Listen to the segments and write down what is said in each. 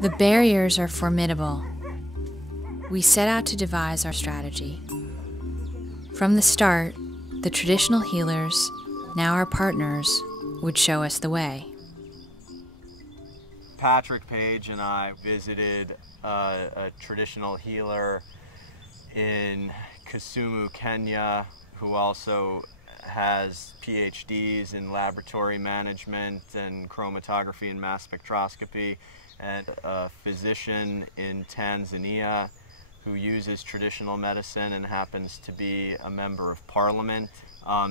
The barriers are formidable. We set out to devise our strategy. From the start, the traditional healers, now our partners, would show us the way. Patrick Page and I visited a traditional healer in Kisumu, Kenya, who also has PhDs in laboratory management and chromatography and mass spectroscopy, and a physician in Tanzania who uses traditional medicine and happens to be a member of parliament.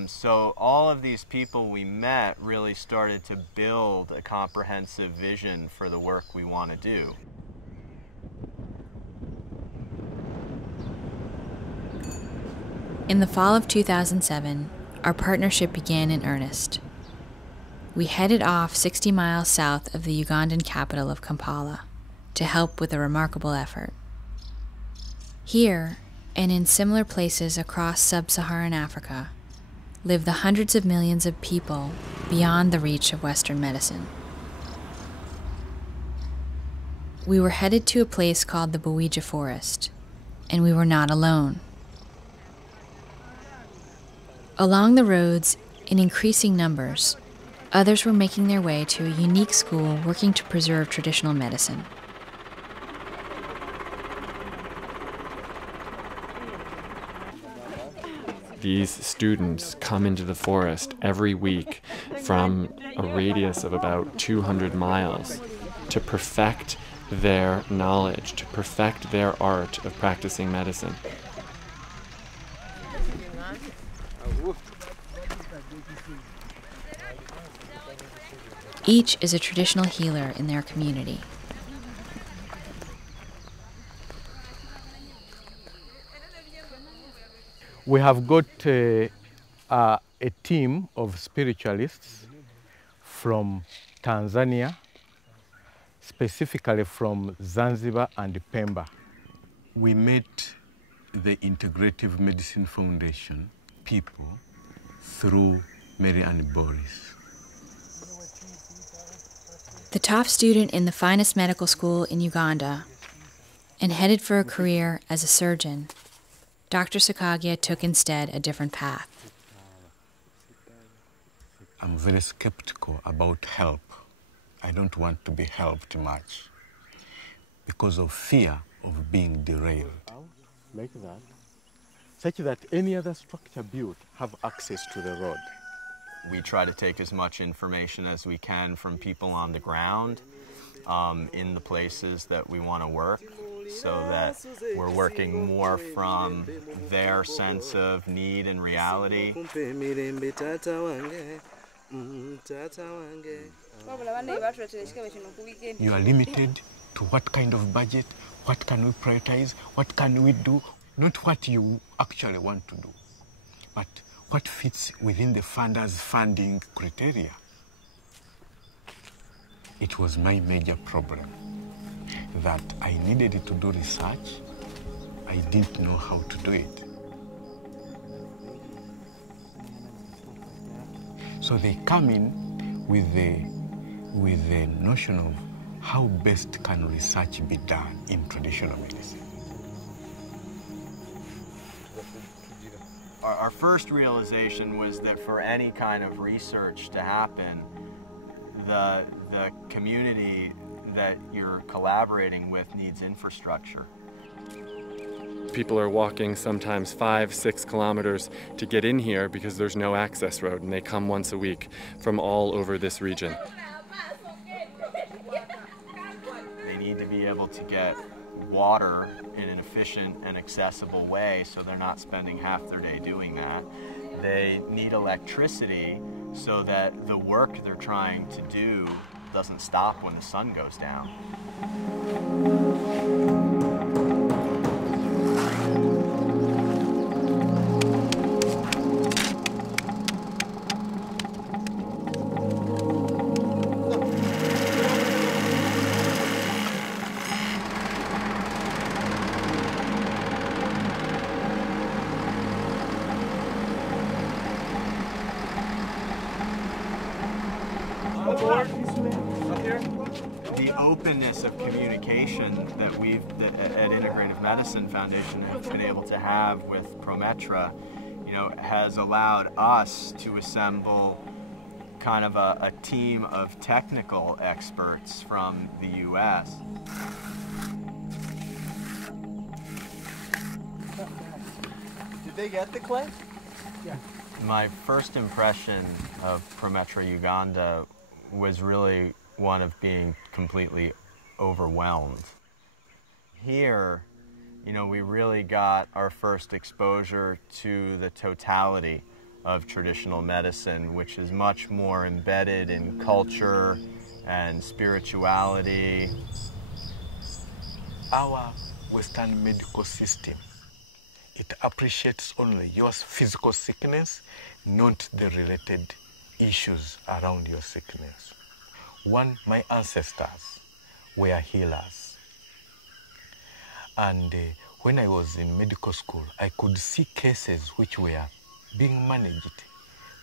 So all of these people we met really started to build a comprehensive vision for the work we want to do. In the fall of 2007, our partnership began in earnest. We headed off 60 miles south of the Ugandan capital of Kampala to help with a remarkable effort. Here, and in similar places across sub-Saharan Africa, live the hundreds of millions of people beyond the reach of Western medicine. We were headed to a place called the Bawija Forest, and we were not alone. Along the roads, in increasing numbers, others were making their way to a unique school working to preserve traditional medicine. These students come into the forest every week from a radius of about 200 miles to perfect their knowledge, to perfect their art of practicing medicine. Each is a traditional healer in their community. We have got a team of spiritualists from Tanzania, specifically from Zanzibar and Pemba. We met the Integrative Medicine Foundation people through Mary Ann Boris. The top student in the finest medical school in Uganda and headed for a career as a surgeon, Dr. Sakagia took instead a different path. I'm very skeptical about help. I don't want to be helped much because of fear of being derailed. Like that, such that any other structure built have access to the road. We try to take as much information as we can from people on the ground in the places that we want to work, so that we're working more from their sense of need and reality. You are limited to what kind of budget, what can we prioritize, what can we do, not what you actually want to do, but what fits within the funder's funding criteria. It was my major problem that I needed to do research. I didn't know how to do it. So they come in with the notion of how best can research be done in traditional medicine. Our first realization was that for any kind of research to happen, the community that you're collaborating with needs infrastructure. People are walking sometimes 5-6 kilometers to get in here because there's no access road, and they come once a week from all over this region. They need to be able to get water in an efficient and accessible way, so they're not spending half their day doing that. They need electricity so that the work they're trying to do doesn't stop when the sun goes down. openness of communication that at Integrative Medicine Foundation have been able to have with Prometra, has allowed us to assemble kind of a team of technical experts from the U.S. Did they get the clay? Yeah. My first impression of Prometra Uganda was really one of being completely overwhelmed. Here, we really got our first exposure to the totality of traditional medicine, which is much more embedded in culture and spirituality. Our Western medical system, it appreciates only your physical sickness, not the related issues around your sickness. My ancestors were healers. And when I was in medical school, I could see cases which were being managed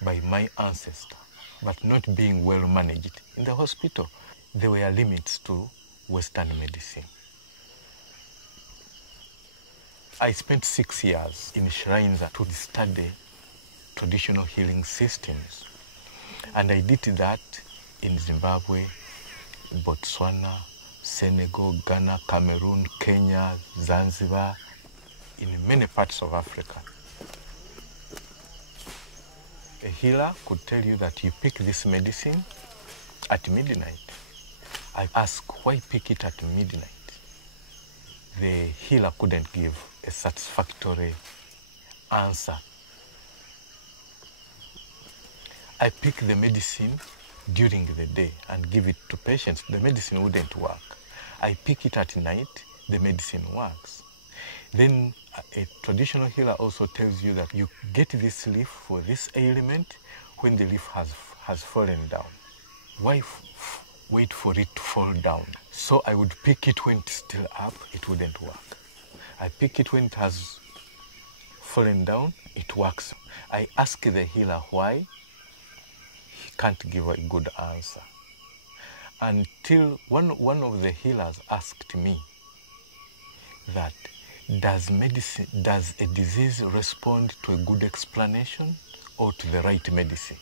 by my ancestor, but not being well managed in the hospital. There were limits to Western medicine. I spent 6 years in shrines to study traditional healing systems. And I did that in Zimbabwe, Botswana, Senegal, Ghana, Cameroon, Kenya, Zanzibar, in many parts of Africa. A healer could tell you that you pick this medicine at midnight. I asked, why pick it at midnight? The healer couldn't give a satisfactory answer. I pick the medicine during the day and give it to patients. The medicine wouldn't work. I pick it at night, the medicine works. Then a traditional healer also tells you that you get this leaf for this ailment when the leaf has fallen down. Why wait for it to fall down? So I would pick it when it's still up, it wouldn't work. I pick it when it has fallen down, it works. I ask the healer why. He can't give a good answer. Until one of the healers asked me that, does a disease respond to a good explanation or to the right medicine?